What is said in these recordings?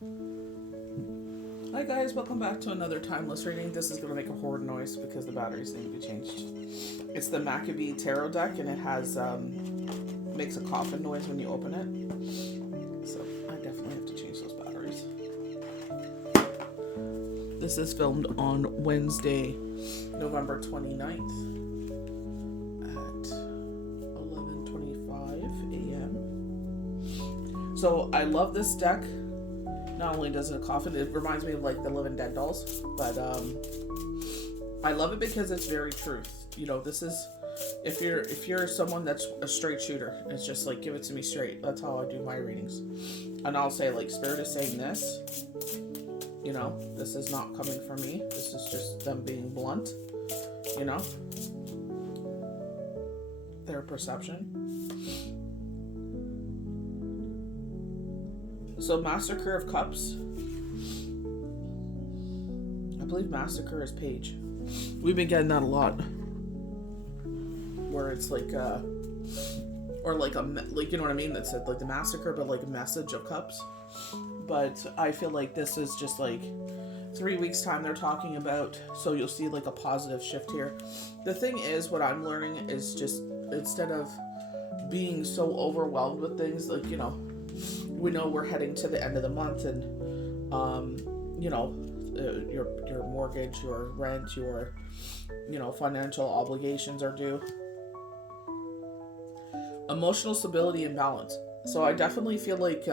Hi guys, welcome back to another Timeless reading. This is going to make a horrid noise because the batteries need to be changed. It's the Maccabee Tarot deck and it has makes a coffin noise when you open it. So I definitely have to change those batteries. This is filmed on Wednesday, November 29th at 11:25 a.m. So I love this deck. Not only does it a coffin, it reminds me of like the Living Dead dolls, but I love it because it's very truth. You know, this is if you're someone that's a straight shooter, it's just like give it to me straight. That's how I do my readings, and I'll say like Spirit is saying this. You know, this is not coming from me. This is just them being blunt. You know, their perception. So Massacre of Cups. I believe Massacre is Page. We've been getting that a lot. Where it's like or like like, you know what I mean? That's like the massacre, but like a message of cups. But I feel like this is just like 3 weeks time they're talking about. So you'll see like a positive shift here. The thing is, what I'm learning is just instead of being so overwhelmed with things, like, you know, we know we're heading to the end of the month, and you know, your mortgage, your rent, your, you know, financial obligations are due. Emotional stability and balance. So I definitely feel like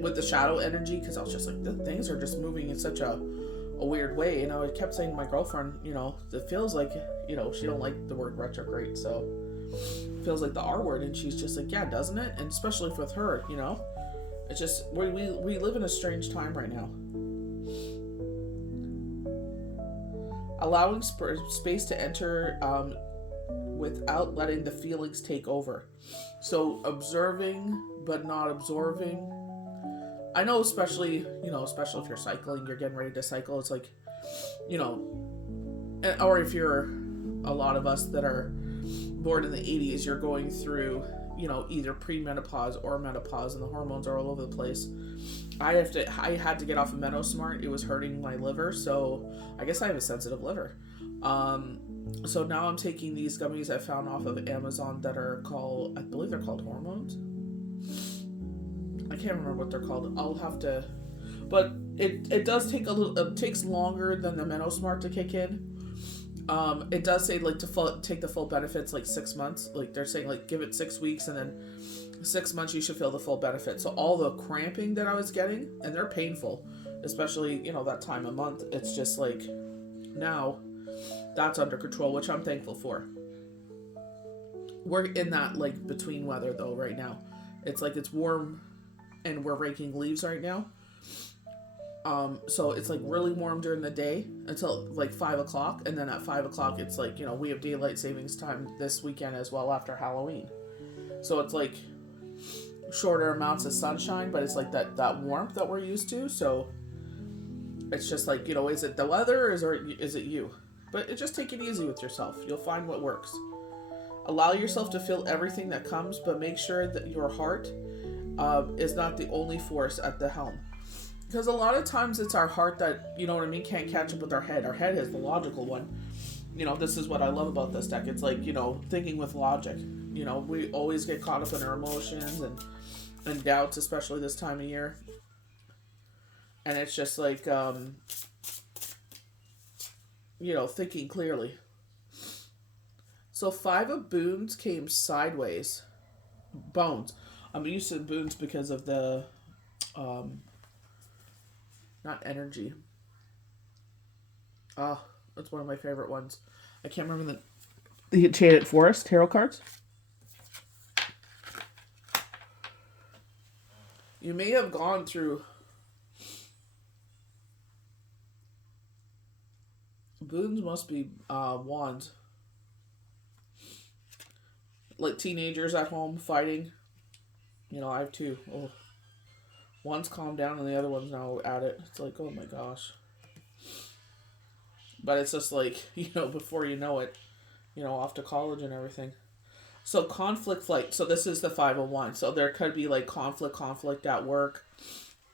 with the shadow energy, because I was just like, the things are just moving in such a weird way, and I kept saying to my girlfriend, you know, it feels like, you know, she don't like the word retrograde, so feels like the R word, and she's just like, yeah, doesn't it? And especially with her, you know, it's just we live in a strange time right now. Allowing space to enter without letting the feelings take over. So observing but not absorbing. I know, especially if you're cycling, you're getting ready to cycle, it's like, you know, or if you're a lot of us that are born in the 80s, you're going through, you know, either premenopause or menopause, and the hormones are all over the place. I had to get off of Menosmart. It was hurting my liver, so I guess I have a sensitive liver. So now I'm taking these gummies I found off of Amazon that are called, I believe they're called hormones. I can't remember what they're called. I'll have to, but it does take it takes longer than the Menosmart to kick in. It does say like to take the full benefits like 6 months. Like they're saying like give it 6 weeks, and then 6 months you should feel the full benefit. So all the cramping that I was getting, and they're painful, especially, you know, that time of month. It's just like now that's under control, which I'm thankful for. We're in that like between weather though right now. It's like it's warm, and we're raking leaves right now. So it's like really warm during the day until like 5 o'clock, and then at 5 o'clock it's like, you know, we have daylight savings time this weekend as well after Halloween. So it's like shorter amounts of sunshine, but it's like that warmth that we're used to. So it's just like, you know, is it the weather, or is it you? But just take it easy with yourself. You'll find what works. Allow yourself to feel everything that comes, but make sure that your heart is not the only force at the helm. Because a lot of times it's our heart that, you know what I mean, can't catch up with our head. Our head is the logical one. You know, this is what I love about this deck. It's like, you know, thinking with logic. You know, we always get caught up in our emotions and doubts, especially this time of year. And it's just like, you know, thinking clearly. So 5 of Boons came sideways. Bones. I'm used to Boons because of the, not energy. Oh, that's one of my favorite ones. I can't remember the Enchanted Forest tarot cards. You may have gone through Boons must be wands. Like teenagers at home fighting. You know, I have two. Oh. One's calmed down and the other one's now at it. It's like, oh my gosh. But it's just like, you know, before you know it, you know, off to college and everything. So conflict flight. So this is the 501. So there could be like conflict at work.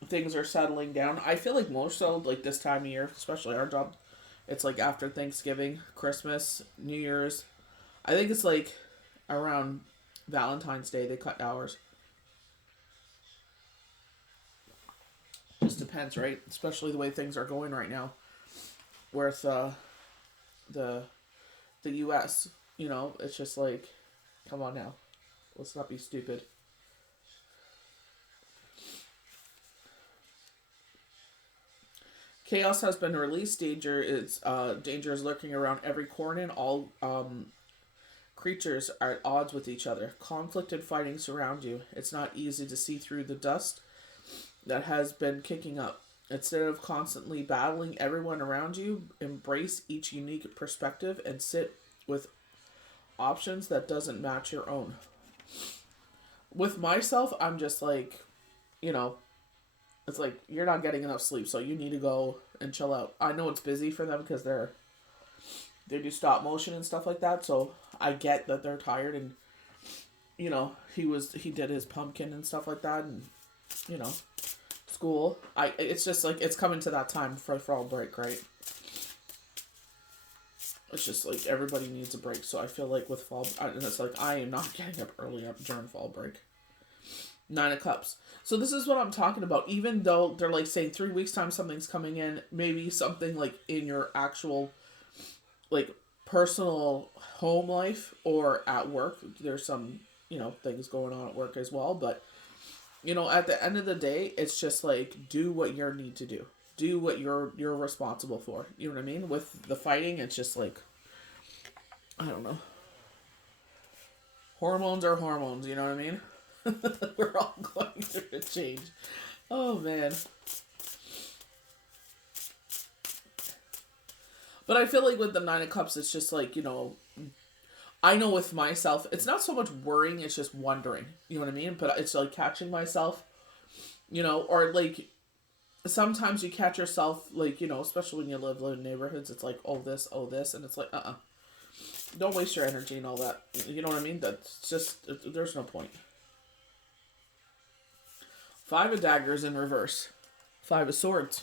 things are settling down. I feel like more so like this time of year, especially our job, it's like after Thanksgiving, Christmas, New Year's. I think it's like around Valentine's Day they cut hours. Just depends, right? Especially the way things are going right now with the the U.S. You know, it's just like, come on now, let's not be stupid. Chaos has been released. Danger is lurking around every corner, and all creatures are at odds with each other. Conflict and fighting surround you. It's not easy to see through the dust that has been kicking up. Instead of constantly battling everyone around you, embrace each unique perspective and sit with options that doesn't match your own. With myself, I'm just like, you know, it's like you're not getting enough sleep, so you need to go and chill out. I know it's busy for them because they do stop motion and stuff like that, so I get that they're tired, and you know, he did his pumpkin and stuff like that, and you know, school. It's just like it's coming to that time for fall break, right? It's just like everybody needs a break, so I feel like with fall, and it's like I am not getting up early up during fall break. Nine of Cups. So this is what I'm talking about. Even though they're like saying 3 weeks time something's coming in, maybe something like in your actual like personal home life or at work. There's some, you know, things going on at work as well. But, you know, at the end of the day, it's just like do what you need to do. Do what you're responsible for. You know what I mean? With the fighting, it's just like, I don't know. Hormones are hormones, you know what I mean? We're all going through a change. Oh man. But I feel like with the Nine of Cups, it's just like, you know, I know with myself, it's not so much worrying, it's just wondering. You know what I mean? But it's like catching myself, you know, or like sometimes you catch yourself, like, you know, especially when you live in neighborhoods, it's like, oh, this, and it's like, don't waste your energy and all that. You know what I mean? That's just, there's no point. Five of Daggers in reverse. Five of Swords.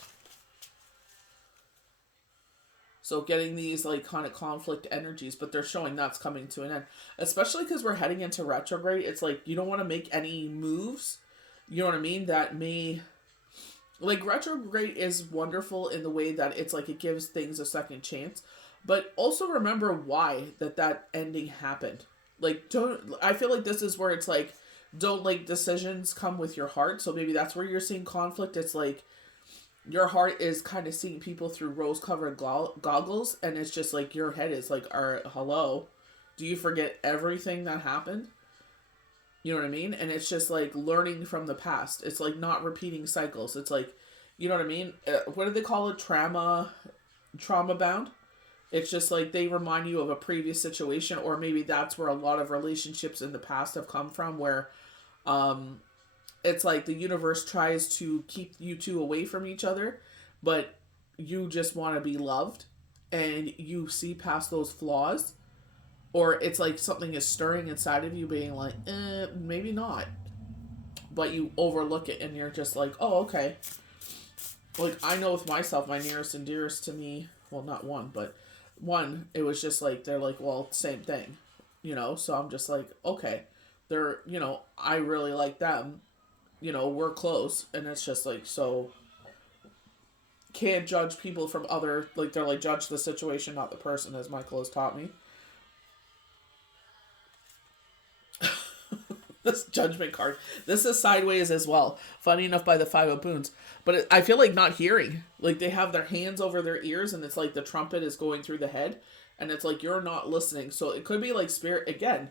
So getting these like kind of conflict energies, but they're showing that's coming to an end. Especially because we're heading into retrograde. It's like you don't want to make any moves. You know what I mean? That may... Like retrograde is wonderful in the way that it's like it gives things a second chance. But also remember why that ending happened. Like I feel like this is where it's like don't like decisions come with your heart. So maybe that's where you're seeing conflict. It's like your heart is kind of seeing people through rose-colored goggles, and it's just like your head is like, hello, do you forget everything that happened? You know what I mean? And it's just like learning from the past. It's like not repeating cycles. It's like, you know what I mean? What do they call it? Trauma bound. It's just like they remind you of a previous situation, or maybe that's where a lot of relationships in the past have come from, where it's like the universe tries to keep you two away from each other, but you just want to be loved, and you see past those flaws, or it's like something is stirring inside of you being like, maybe not, but you overlook it and you're just like, oh, okay. Like I know with myself, my nearest and dearest to me, well, not one, but one, it was just like, they're like, well, same thing, you know? So I'm just like, okay, they're, you know, I really like them, you know, we're close, and it's just like, so can't judge people from other, like, they're like, judge the situation, not the person, as Michael has taught me. This judgment card, this is sideways as well, funny enough, by the Five of Boons, but I feel like not hearing, like they have their hands over their ears, and it's like the trumpet is going through the head, and it's like you're not listening. So it could be like spirit again,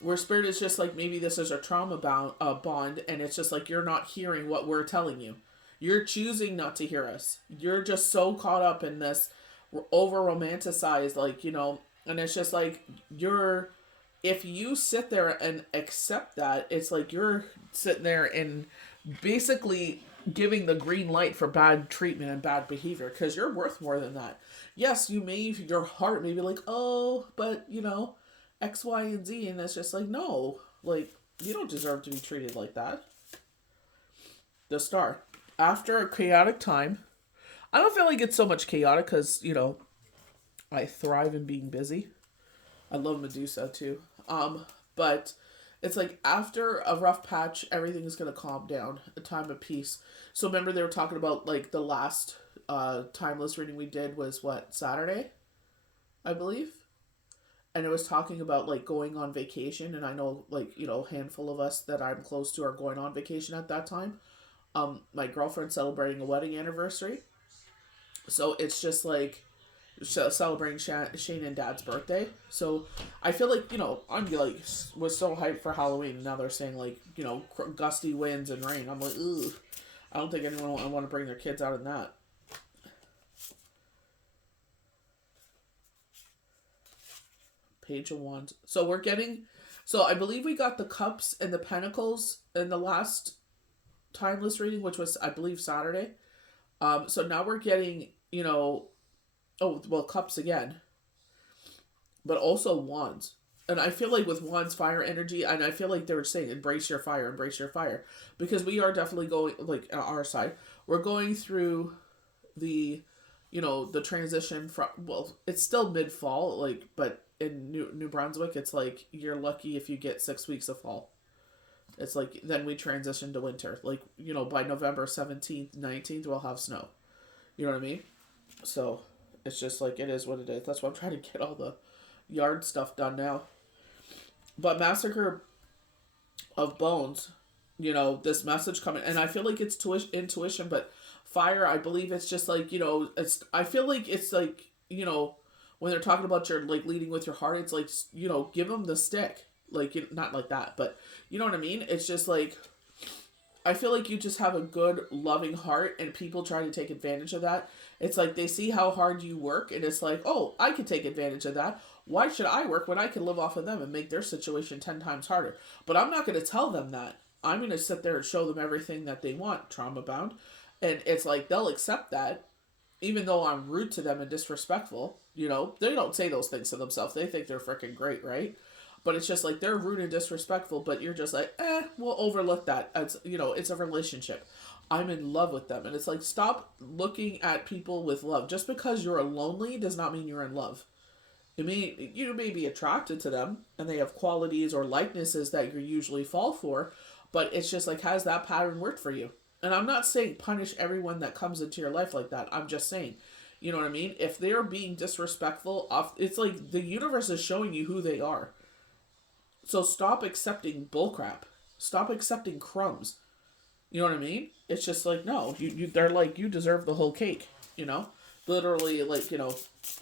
where spirit is just like, maybe this is a trauma bond, and it's just like you're not hearing what we're telling you. You're choosing not to hear us. You're just so caught up in this over romanticized, like, you know, and it's just like if you sit there and accept that, it's like you're sitting there and basically giving the green light for bad treatment and bad behavior, because you're worth more than that. Yes, your heart may be like, oh, but you know, X, Y, and Z, and it's just like, no, like, you don't deserve to be treated like that. The Star. after a chaotic time, I don't feel like it's so much chaotic because, I thrive in being busy. I love Medusa too. But it's like after a rough patch, everything is gonna calm down. A time of peace. So remember they were talking about like the last timeless reading we did was what, Saturday, I believe. And it was talking about like going on vacation, and I know like a handful of us that I'm close to are going on vacation at that time. My girlfriend's celebrating a wedding anniversary, so it's just like celebrating Shane and Dad's birthday. So I feel like I'm like was so hyped for Halloween. And now they're saying like gusty winds and rain. I'm like, ugh. I don't think anyone will want to bring their kids out in that. Page of Wands. So we're getting. So I believe we got the cups and the pentacles in the last timeless reading, which was I believe Saturday. So now we're getting cups again, but also wands. And I feel like with wands, fire energy, and I feel like they were saying embrace your fire, because we are definitely going, like on our side, we're going through the the transition from, well, it's still mid-fall, like, but in New Brunswick it's like you're lucky if you get 6 weeks of fall. It's like then we transition to winter, like by November 17th 19th we'll have snow. You know what I mean? So it's just like it is what it is. That's why I'm trying to get all the yard stuff done now. But Massacre of Bones, this message coming, and I feel like it's intuition, but fire, I believe it's just like, I feel like it's like, when they're talking about your, like, leading with your heart, it's like, give them the stick. Like, not like that, but you know what I mean? It's just like, I feel like you just have a good, loving heart, and people try to take advantage of that. It's like they see how hard you work, and it's like, oh, I could take advantage of that. Why should I work when I can live off of them and make their situation 10 times harder? But I'm not going to tell them that. I'm going to sit there and show them everything that they want, trauma bound. And it's like they'll accept that, even though I'm rude to them and disrespectful. They don't say those things to themselves. They think they're freaking great, right? But it's just like they're rude and disrespectful, but you're just like, we'll overlook that. It's a relationship. I'm in love with them. And it's like, stop looking at people with love. Just because you're lonely does not mean you're in love. You may be attracted to them, and they have qualities or likenesses that you usually fall for, but it's just like, has that pattern worked for you? And I'm not saying punish everyone that comes into your life like that. I'm just saying, you know what I mean? If they're being disrespectful, it's like the universe is showing you who they are. So stop accepting bullcrap. Stop accepting crumbs. You know what I mean? It's just like, no, they're like, you deserve the whole cake, Literally, like,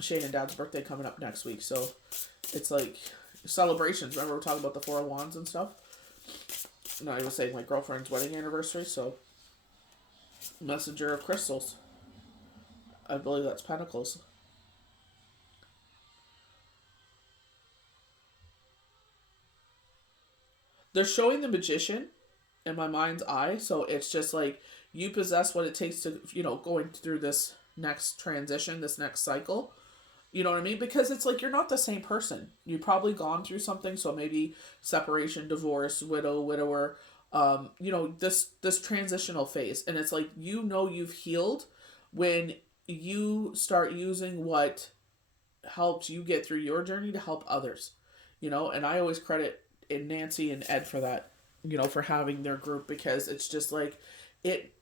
Shane and Dad's birthday coming up next week. So it's like celebrations. Remember we're talking about the Four of Wands and stuff? No, I was saying my girlfriend's wedding anniversary, so Messenger of Crystals. I believe that's Pentacles. They're showing the Magician in my mind's eye, so it's just like you possess what it takes to, going through this next transition, this next cycle. You know what I mean? Because it's like you're not the same person. You've probably gone through something, so maybe separation, divorce, widower, this transitional phase. And it's like, you've healed when you start using what helps you get through your journey to help others. And I always credit Nancy and Ed for that, for having their group, because it's just like it,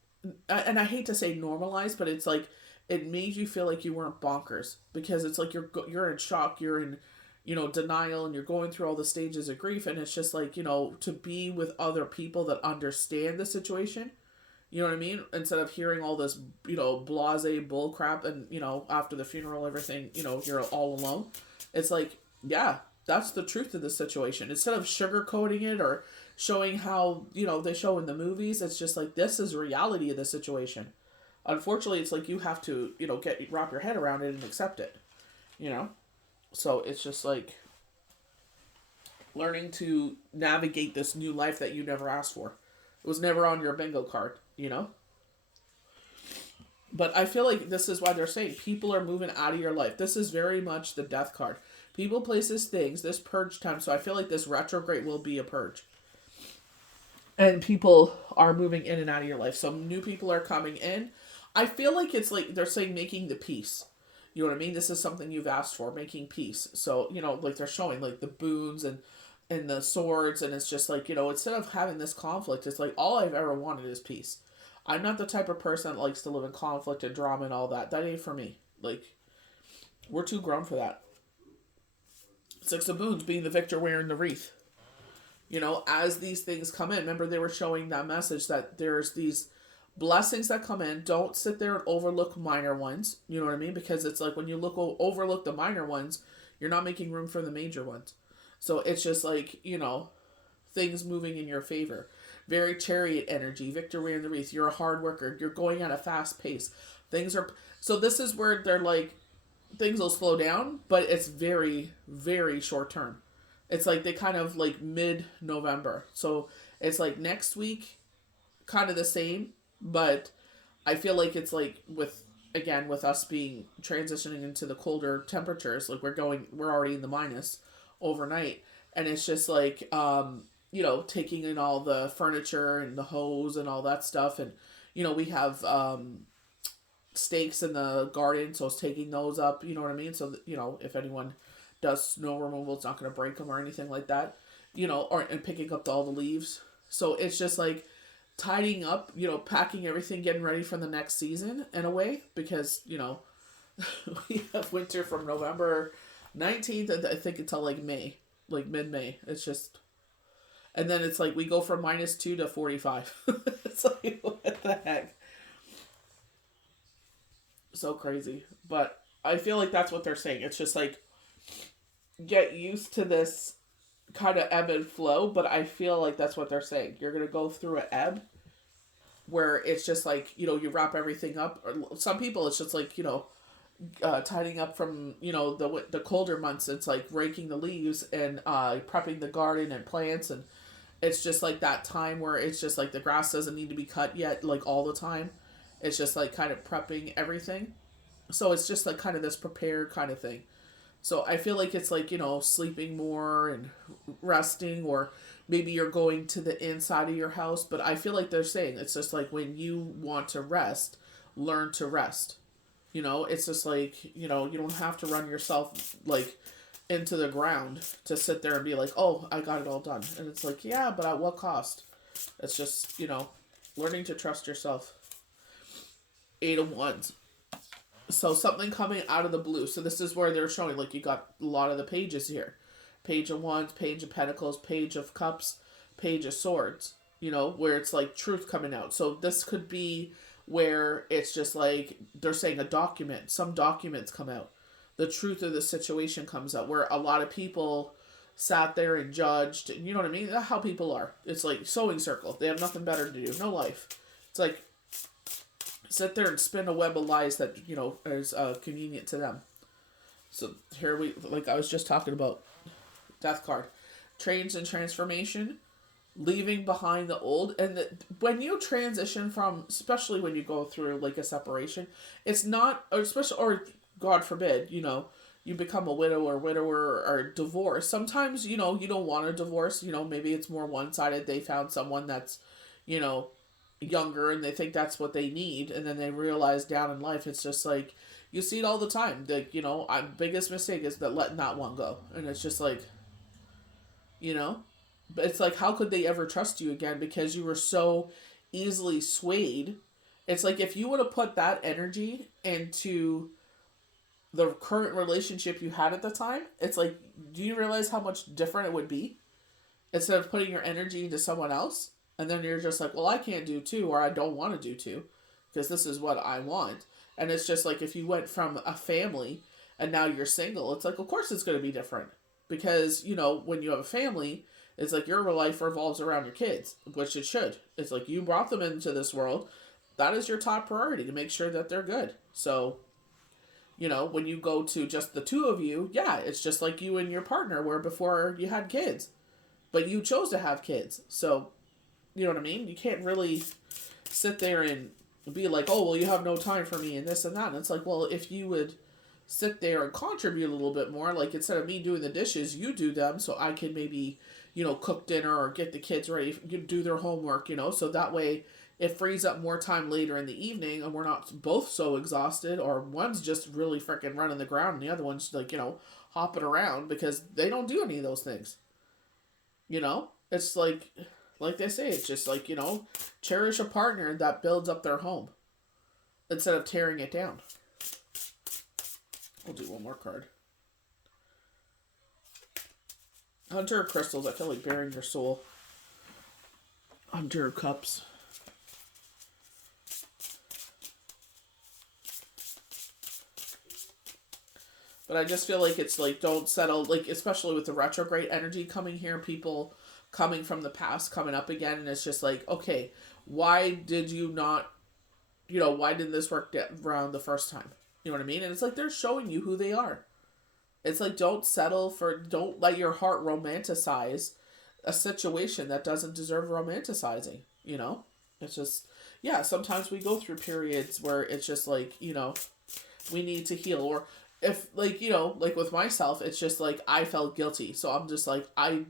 and I hate to say normalized, but it's like it made you feel like you weren't bonkers, because it's like you're in shock, you're in denial, and you're going through all the stages of grief, and it's just like to be with other people that understand the situation. You know what I mean? Instead of hearing all this blasé bull crap, and after the funeral, everything, you're all alone. It's like, yeah, that's the truth of the situation. Instead of sugarcoating it or showing how they show in the movies, it's just like, this is reality of the situation. Unfortunately, it's like you have to wrap your head around it and accept it. So it's just like learning to navigate this new life that you never asked for. It was never on your bingo card. But I feel like this is why they're saying people are moving out of your life. This is very much the death card. People, places, things, this purge time. So I feel like this retrograde will be a purge. and people are moving in and out of your life. So new people are coming in. I feel like it's like they're saying making the peace. You know what I mean? This is something you've asked for, making peace. So, like they're showing like the boons and the swords, and it's just like, instead of having this conflict, it's like all I've ever wanted is peace. I'm not the type of person that likes to live in conflict and drama and all that. That ain't for me. Like, we're too grown for that. Six of Boons being the victor wearing the wreath. As these things come in, remember they were showing that message that there's these blessings that come in. Don't sit there and overlook minor ones. You know what I mean? Because it's like when you overlook the minor ones, you're not making room for the major ones. So it's just like, things moving in your favor. Very chariot energy, victor wearing the wreath. You're a hard worker. You're going at a fast pace. So this is where they're like, things will slow down, but it's very, very short term. It's like they kind of like mid-November. So it's like next week, kind of the same, but I feel like it's like with us being transitioning into the colder temperatures, like we're already in the minus overnight. And it's just like, taking in all the furniture and the hose and all that stuff. And, we have, stakes in the garden, so it's taking those up, you know what I mean? So, if anyone does snow removal, it's not going to break them or anything like that, and picking up all the leaves. So it's just like tidying up, packing everything, getting ready for the next season in a way, because, we have winter from November 19th, I think, until like May, like mid-May. It's just, and then it's like we go from -2 to 45. It's like, what the heck? So crazy. But I feel like that's what they're saying. It's just like, get used to this kind of ebb and flow, but I feel like that's what they're saying. You're going to go through an ebb where it's just like, you wrap everything up. Or some people, it's just like, tidying up from, the colder months. It's like raking the leaves and prepping the garden and plants. And it's just like that time where it's just like the grass doesn't need to be cut yet, like all the time. It's just like kind of prepping everything. So it's just like kind of this prepared kind of thing. So I feel like it's like, sleeping more and resting, or maybe you're going to the inside of your house. But I feel like they're saying it's just like when you want to rest, learn to rest. It's just like, you don't have to run yourself like into the ground to sit there and be like, oh, I got it all done. And it's like, yeah, but at what cost? It's just, learning to trust yourself. 8 of Wands. So something coming out of the blue. So this is where they're showing, like, you got a lot of the pages here. Page of Wands, Page of Pentacles, Page of Cups, Page of Swords. Where it's like truth coming out. So this could be where it's just like they're saying a document. Some documents come out. The truth of the situation comes out. Where a lot of people sat there and judged. You know what I mean? That's how people are. It's like sewing circle. They have nothing better to do. No life. It's like sit there and spin a web of lies that, is convenient to them. So here like I was just talking about, Death card. Change and transformation, leaving behind the old. And when you transition from, especially when you go through like a separation, it's not, or God forbid, you become a widow or widower or divorce. Sometimes, you don't want a divorce. Maybe it's more one-sided. They found someone that's, younger and they think that's what they need, and then they realize down in life it's just like you see it all the time. Like, biggest mistake is that letting that one go. And it's just like, but it's like, how could they ever trust you again because you were so easily swayed? It's like if you would have put that energy into the current relationship you had at the time, it's like, do you realize how much different it would be instead of putting your energy into someone else? And then you're just like, well, I can't do 2, or I don't want to do 2 because this is what I want. And it's just like if you went from a family and now you're single, it's like, of course it's going to be different. Because, when you have a family, it's like your life revolves around your kids, which it should. It's like you brought them into this world. That is your top priority, to make sure that they're good. So, when you go to just the 2 of you, yeah, it's just like you and your partner were before you had kids. But you chose to have kids. So, you know what I mean? You can't really sit there and be like, oh, well, you have no time for me and this and that. And it's like, well, if you would sit there and contribute a little bit more, like instead of me doing the dishes, you do them so I can maybe, cook dinner or get the kids ready, do their homework, so that way it frees up more time later in the evening and we're not both so exhausted, or one's just really freaking running the ground and the other one's like, hopping around because they don't do any of those things. It's like they say, it's just like, cherish a partner that builds up their home instead of tearing it down. We'll do one more card. Hunter of Crystals, I feel like bearing your soul. Hunter of Cups. But I just feel like it's like, don't settle, like, especially with the retrograde energy coming here, people coming from the past coming up again, and it's just like, okay, why did you not, why didn't this work around the first time? You know what I mean? And it's like they're showing you who they are. It's like, don't let your heart romanticize a situation that doesn't deserve romanticizing, It's just, yeah, sometimes we go through periods where it's just like, we need to heal. Or if, like, like with myself, it's just like I felt guilty. So I'm just like, I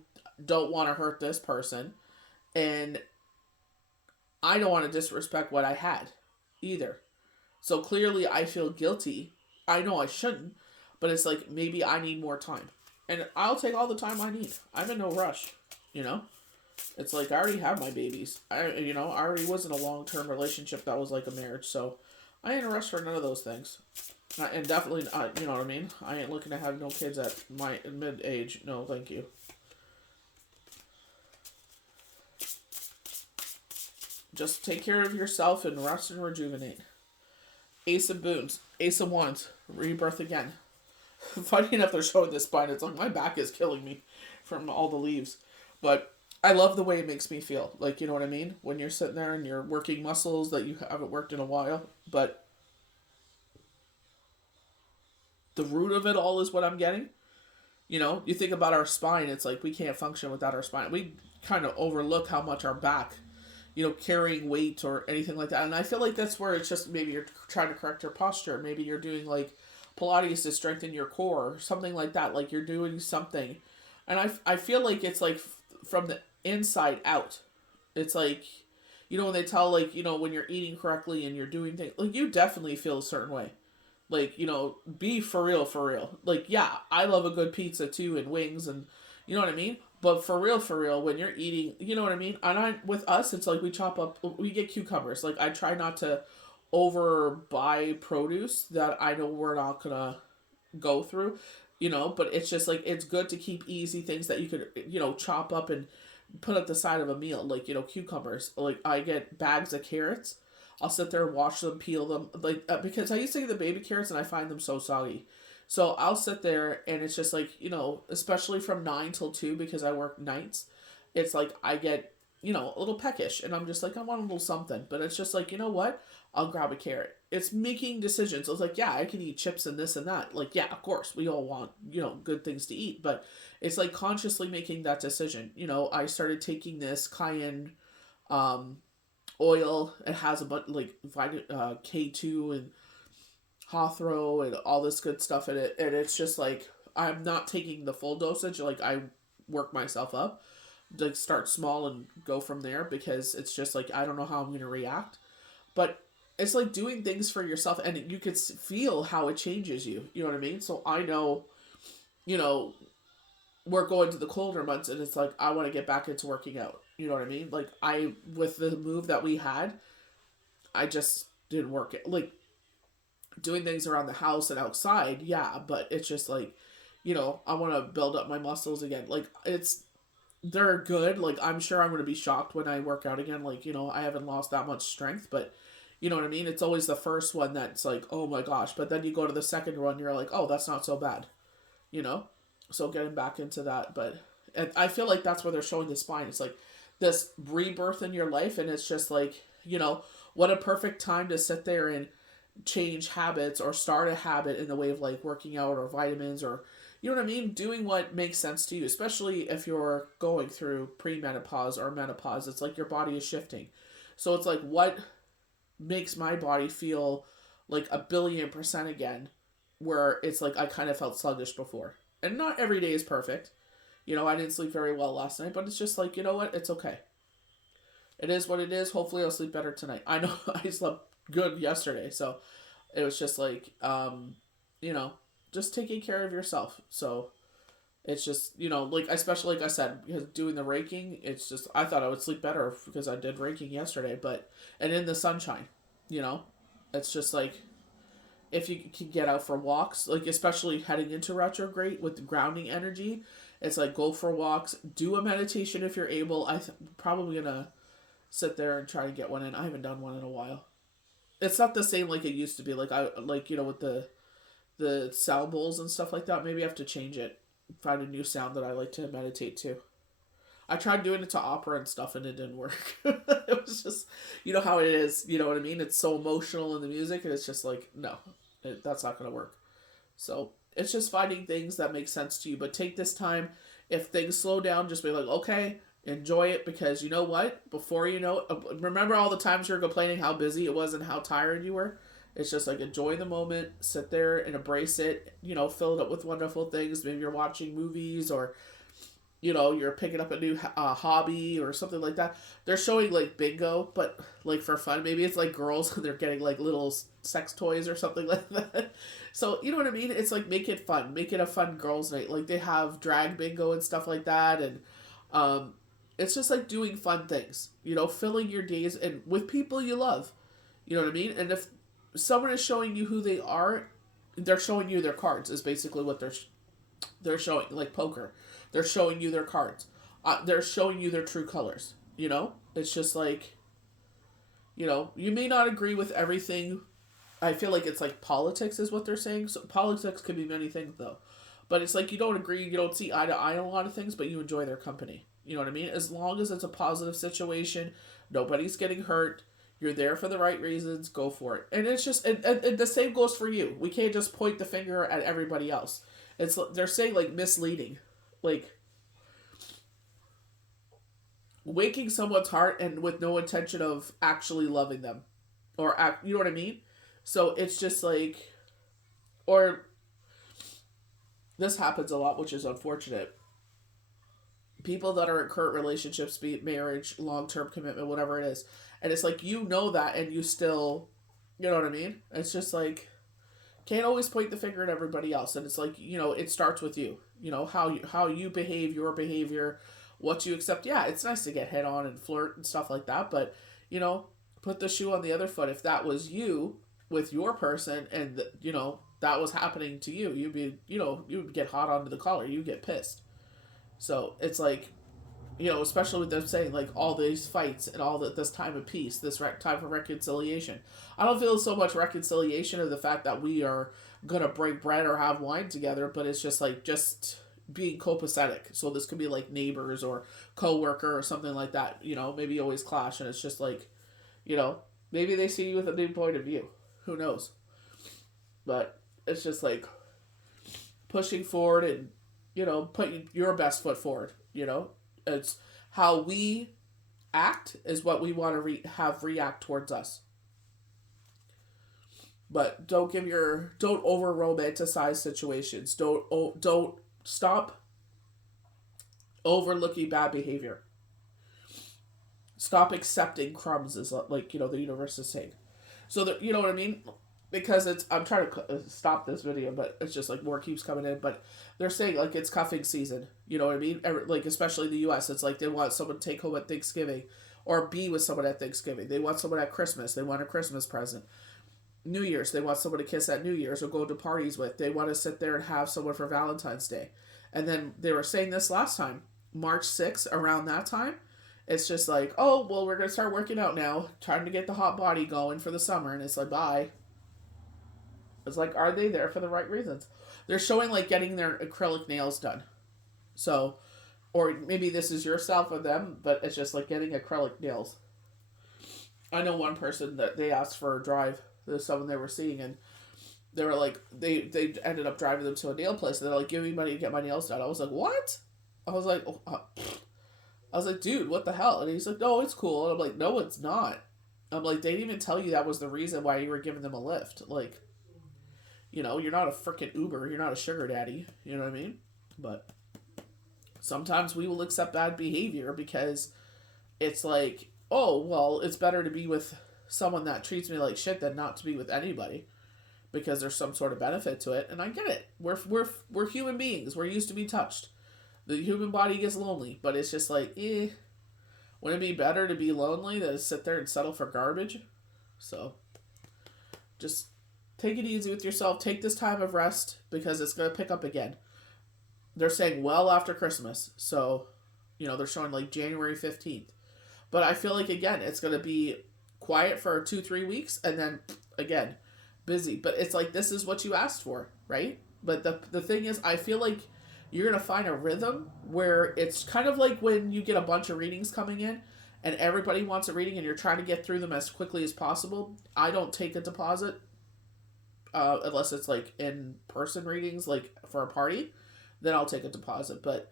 don't want to hurt this person. And I don't want to disrespect what I had either. So clearly I feel guilty. I know I shouldn't. But it's like, maybe I need more time. And I'll take all the time I need. I'm in no rush, It's like, I already have my babies. I already was in a long-term relationship that was like a marriage. So I ain't in a rush for none of those things. And definitely, you know what I mean? I ain't looking to have no kids at my mid-age. No, thank you. Just take care of yourself and rest and rejuvenate. Ace of Boons. Ace of Wands. Rebirth again. Funny enough, they're showing this spine. It's like, my back is killing me from all the leaves. But I love the way it makes me feel. Like, you know what I mean? When you're sitting there and you're working muscles that you haven't worked in a while. But the root of it all is what I'm getting. You think about our spine. It's like we can't function without our spine. We kind of overlook how much our back, carrying weight or anything like that. And I feel like that's where it's just, maybe you're trying to correct your posture. Maybe you're doing like Pilates to strengthen your core or something like that. Like you're doing something. And I feel like it's like from the inside out. It's like, when they tell, like, when you're eating correctly and you're doing things, like, you definitely feel a certain way. Like, be for real, for real. Like, yeah, I love a good pizza too and wings and, you know what I mean? But for real, when you're eating, you know what I mean? And with us, it's like we get cucumbers. Like, I try not to over buy produce that I know we're not gonna go through, but it's just like, it's good to keep easy things that you could, chop up and put at the side of a meal. Like, cucumbers. Like, I get bags of carrots. I'll sit there and wash them, peel them, like, because I used to get the baby carrots and I find them so soggy. So I'll sit there and it's just like, especially from 9 till 2 because I work nights, it's like I get, a little peckish and I'm just like, I want a little something. But it's just like, you know what? I'll grab a carrot. It's making decisions. I was like, yeah, I can eat chips and this and that. Like, yeah, of course, we all want, good things to eat. But it's like consciously making that decision. I started taking this cayenne oil. It has a bunch, like, K2 and Hawthorne and all this good stuff in it. And it's just like, I'm not taking the full dosage. Like, I work myself up. Like, start small and go from there because it's just like, I don't know how I'm going to react. But it's like doing things for yourself and you could feel how it changes you. You know what I mean? So I know, we're going to the colder months and it's like, I want to get back into working out. You know what I mean? Like, with the move that we had, I just didn't work it. Like, doing things around the house and outside, yeah, but it's just like, I want to build up my muscles again. Like, they're good. Like, I'm sure I'm going to be shocked when I work out again. Like, I haven't lost that much strength, but you know what I mean? It's always the first one that's like, oh my gosh. But then you go to the second one, you're like, oh, that's not so bad. So getting back into that. But I feel like that's where they're showing the spine. It's like this rebirth in your life. And it's just like, what a perfect time to sit there and change habits or start a habit in the way of like working out or vitamins or, you know what I mean? Doing what makes sense to you, especially if you're going through premenopause or menopause. It's like your body is shifting. So it's like, what makes my body feel like 1,000,000,000% again, where it's like I kind of felt sluggish before. And not every day is perfect. I didn't sleep very well last night, but it's just like, you know what? It's okay. It is what it is. Hopefully I'll sleep better tonight. I know I slept good yesterday, so it was just like, you know, just taking care of yourself. So it's just, like, especially like I said, because doing the raking, it's just, I thought I would sleep better because I did raking yesterday, and in the sunshine, you know, it's just like, if you can get out for walks, like especially heading into retrograde with the grounding energy, it's like go for walks, do a meditation if you're able. Probably gonna sit there and try to get one in. I haven't done one in a while. It's not the same like it used to be. Like I like with the sound bowls and stuff like that. Maybe I have to change it. Find a new sound that I like to meditate to. I tried doing it to opera and stuff and it didn't work. It was just, how it is. You know what I mean? It's so emotional in the music and it's just like, no, that's not going to work. So it's just finding things that make sense to you. But take this time. If things slow down, just be like, okay, enjoy it, because you know what? Before you know it, remember all the times you were complaining how busy it was and how tired you were? It's just like enjoy the moment, sit there and embrace it, fill it up with wonderful things. Maybe you're watching movies or, you're picking up a new hobby or something like that. They're showing like bingo, but like for fun. Maybe it's like girls, they're getting like little sex toys or something like that. So, you know what I mean? It's like make it fun. Make it a fun girls' night. Like they have drag bingo and stuff like that. And it's just like doing fun things, filling your days and with people you love. You know what I mean? And if someone is showing you who they are, they're showing you their cards is basically what they're showing, like poker. They're showing you their cards. They're showing you their true colors. It's just like, you may not agree with everything. I feel like it's like politics is what they're saying. So politics can be many things though, but it's like you don't agree, you don't see eye to eye on a lot of things, but you enjoy their company. You know what I mean? As long as it's a positive situation, nobody's getting hurt. You're there for the right reasons. Go for it. And it's just, and the same goes for you. We can't just point the finger at everybody else. They're saying like misleading, like waking someone's heart and with no intention of actually loving them or you know what I mean? So it's just like, or this happens a lot, which is unfortunate. People that are in current relationships, be it marriage, long-term commitment, whatever it is. And it's like, that and you still, you know what I mean? It's just like, can't always point the finger at everybody else. And it's like, it starts with you. How you behave, your behavior, what you accept. Yeah, it's nice to get hit on and flirt and stuff like that. But, put the shoe on the other foot. If that was you with your person and, that was happening to you, you'd be, you would get hot onto the collar. You'd get pissed. So it's like, especially with them saying like all these fights and all this time of peace, this time for reconciliation. I don't feel so much reconciliation of the fact that we are going to break bread or have wine together, but it's just like, just being copacetic. So this could be like neighbors or co-worker or something like that, maybe you always clash and it's just like, maybe they see you with a new point of view. Who knows? But it's just like pushing forward and, putting your best foot forward, It's how we act is what we want to have react towards us. But don't over romanticize situations. Don't stop overlooking bad behavior. Stop accepting crumbs is like, the universe is saying. So that, you know what I mean? Because I'm trying to stop this video, but it's just like more keeps coming in. But they're saying like it's cuffing season. You know what I mean? Like especially in the U.S., it's like they want someone to take home at Thanksgiving, or be with someone at Thanksgiving. They want someone at Christmas. They want a Christmas present. New Year's, they want someone to kiss at New Year's or go to parties with. They want to sit there and have someone for Valentine's Day. And then they were saying this last time, March 6th, around that time. It's just like, oh, well, we're going to start working out now, trying to get the hot body going for the summer. And it's like, bye. It's like, are they there for the right reasons? They're showing like getting their acrylic nails done. So, or maybe this is yourself or them, but it's just like getting acrylic nails. I know one person that they asked for a drive. There's someone they were seeing, and they were like, they ended up driving them to a nail place. And they're like, give me money to get my nails done. I was like, what? I was like, dude, what the hell? And he's like, no, it's cool. And I'm like, no, it's not. I'm like, they didn't even tell you that was the reason why you were giving them a lift. Like, you're not a freaking Uber. You're not a sugar daddy. You know what I mean? But, Sometimes we will accept bad behavior because it's like, oh, well, it's better to be with someone that treats me like shit than not to be with anybody because there's some sort of benefit to it. And I get it. We're human beings. We're used to be touched. The human body gets lonely, but it's just like, wouldn't it be better to be lonely than to sit there and settle for garbage? So, just take it easy with yourself. Take this time of rest because it's going to pick up again. They're saying well after Christmas. So, they're showing like January 15th. But I feel like, again, it's going to be quiet for 2-3 weeks and then, again, busy. But it's like, this is what you asked for, right? But the thing is, I feel like you're going to find a rhythm where it's kind of like when you get a bunch of readings coming in and everybody wants a reading and you're trying to get through them as quickly as possible. I don't take a deposit unless it's like in-person readings, like for a party. Then I'll take a deposit. But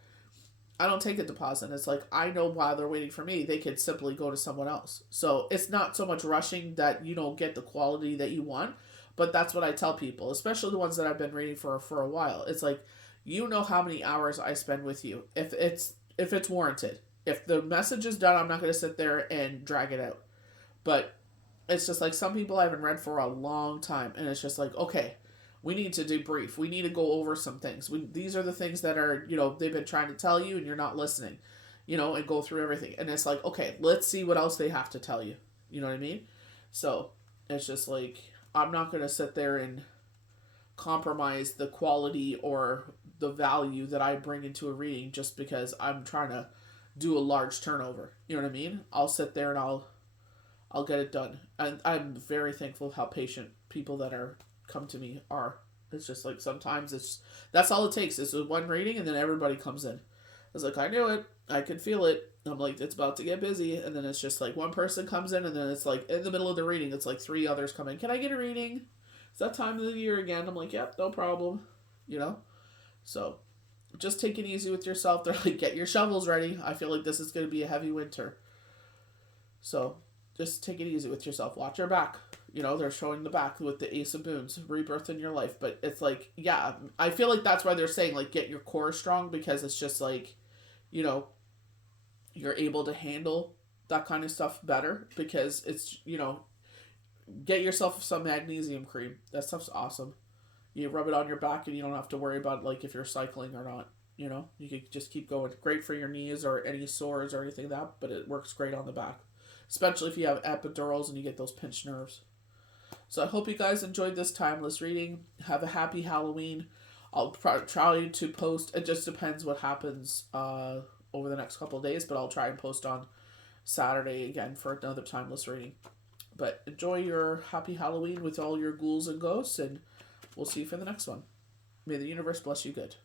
I don't take a deposit. It's like, I know while they're waiting for me, they could simply go to someone else. So it's not so much rushing that you don't get the quality that you want. But that's what I tell people, especially the ones that I've been reading for a while. It's like, how many hours I spend with you. If it's warranted. If the message is done, I'm not going to sit there and drag it out. But it's just like some people I haven't read for a long time. And it's just like, okay, we need to debrief. We need to go over some things. These are the things that are, they've been trying to tell you and you're not listening, and go through everything. And it's like, okay, let's see what else they have to tell you. You know what I mean? So it's just like, I'm not going to sit there and compromise the quality or the value that I bring into a reading just because I'm trying to do a large turnover. You know what I mean? I'll sit there and I'll get it done. And I'm very thankful how patient people that are come to me are. It's just like sometimes that's all it takes. It's one reading and then everybody comes in. It's like, I knew it. I could feel it. I'm like, it's about to get busy. And then it's just like one person comes in and then it's like in the middle of the reading, it's like 3 others come in. Can I get a reading? It's that time of the year again. I'm like, yep, no problem. So just take it easy with yourself. They're like, get your shovels ready. I feel like this is going to be a heavy winter. So just take it easy with yourself. Watch your back. They're showing the back with the Ace of Moons, rebirth in your life. But it's like, yeah, I feel like that's why they're saying, like, get your core strong because it's just like, you're able to handle that kind of stuff better because it's, get yourself some magnesium cream. That stuff's awesome. You rub it on your back and you don't have to worry about like if you're cycling or not. You could just keep going. Great for your knees or any sores or anything like that, but it works great on the back. Especially if you have epidurals and you get those pinched nerves. So I hope you guys enjoyed this timeless reading. Have a happy Halloween. I'll try to post. It just depends what happens over the next couple of days, but I'll try and post on Saturday again for another timeless reading. But enjoy your happy Halloween with all your ghouls and ghosts, and we'll see you for the next one. May the universe bless you good.